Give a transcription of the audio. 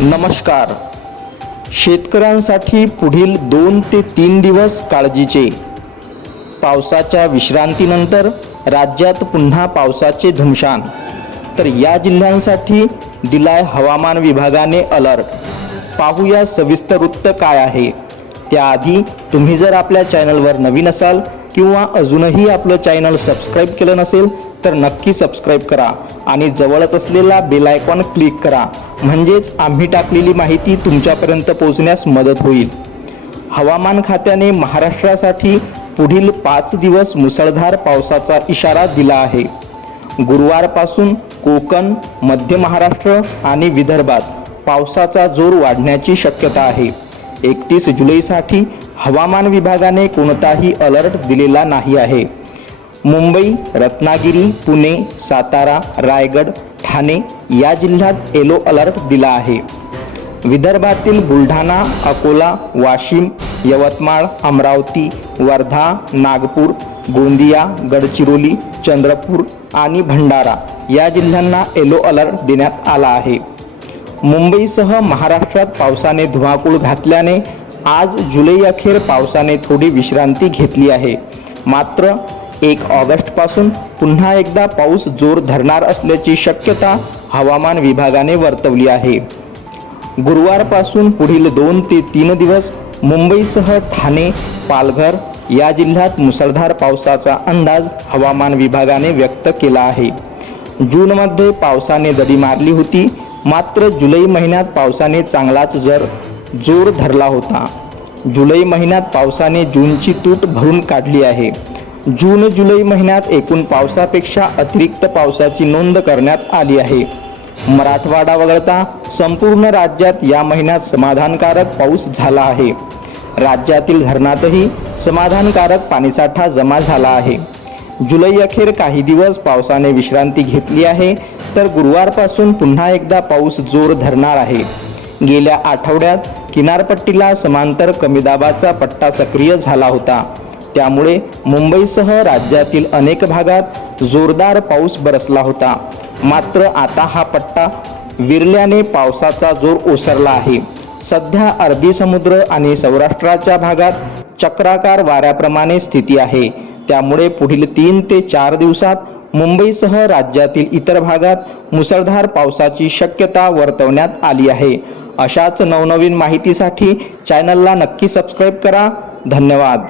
नमस्कार. शेतकऱ्यांसाठी पुढील दोन ते तीन दिवस काळजीचे. पावसाच्या विश्रांतीनंतर राज्यात पुन्हा पावसाचे धुमशान तर या जिल्ह्यांसाठी दिलाय हवामान विभागाने अलर्ट. पाहूया सविस्तर वृत्त काय आहे. त्याआधी तुम्ही जर आपल्या चॅनलवर नवीन असाल किंवा अजूनही आपलं चॅनल सबस्क्राईब केलं नसेल तर नक्की सबस्क्राईब करा आणि जवळच असलेला बेल आयकॉन क्लिक करा. म्हणजेच आम्ही टाकलेली माहिती तुमच्यापर्यंत पोहोचण्यास मदत होईल. हवामान खात्याने महाराष्ट्रासाठी पुढील पाच दिवस मुसळधार पावसाचा इशारा दिला आहे. गुरुवारपासून कोकण मध्य महाराष्ट्र आणि विदर्भात पावसाचा जोर वाढण्याची शक्यता आहे. एकतीस जुलैसाठी हवामान विभागाने कोणताही अलर्ट दिलेला नाही आहे. मुंबई रत्नागिरी पुणे सातारा रायगड ठाणे या जिल्ह्यात येलो अलर्ट दिला आहे. विदर्भातील बुलढाणा अकोला वाशिम यवतमाळ अमरावती वर्धा नागपूर गोंदिया गडचिरोली चंद्रपूर आणि भंडारा या जिल्ह्यांना येलो अलर्ट देण्यात आला आहे. मुंबईसह महाराष्ट्रात पावसाने धुमाकूळ घातल्याने आज जुलै अखेर पावसाने थोडी विश्रांती घेतली आहे. मात्र एक ऑगस्टपासून पुन्हा एकदा पाऊस जोर धरणार असल्याची शक्यता हवामान विभागाने वर्तवली आहे. गुरुवारपासून पुढील दोन ते तीन दिवस मुंबईसह ठाणे पालघर या जिल्ह्यात मुसळधार पावसाचा अंदाज हवामान विभागाने व्यक्त केला आहे. जूनमध्ये पावसाने दडी मारली होती मात्र जुलै महिन्यात पावसाने चांगलाच जर जोर धरला होता. जुलै महिन्यात पावसाने जूनची तूट भरून काढली आहे. जून जुलै महिन्यात एकूण पावसापेक्षा अतिरिक्त पावसाची नोंद करण्यात आली आहे. मराठवाडा वगळता संपूर्ण राज्यात या महिन्यात समाधानकारक पाऊस झाला आहे. राज्यातील धरणातही समाधानकारक पाणीसाठा जमा झाला आहे. जुलै अखेर काही दिवस पावसाने विश्रांती घेतली आहे तर गुरुवारपासून पुन्हा एकदा पाऊस जोर धरणार आहे. गेल्या आठवड्यात किनारपट्टीला समांतर कमी दाबाचा पट्टा सक्रिय झाला होता. त्यामुळे मुंबईसह राज्यातील अनेक भागात जोरदार पाऊस बरसला होता. मात्र आता हा पट्टा विरल्याने पावसाचा जोर ओसरला आहे. सध्या अरबी समुद्र आणि सौराष्ट्राच्या भागात चक्राकार वाऱ्याप्रमाणे स्थिती आहे. त्यामुळे पुढील तीन ते चार दिवसात मुंबईसह राज्यातील इतर भागात मुसळधार पावसाची शक्यता वर्तवण्यात आली आहे. अशाच नवनवीन माहितीसाठी चॅनलला नक्की सबस्क्राईब करा. धन्यवाद.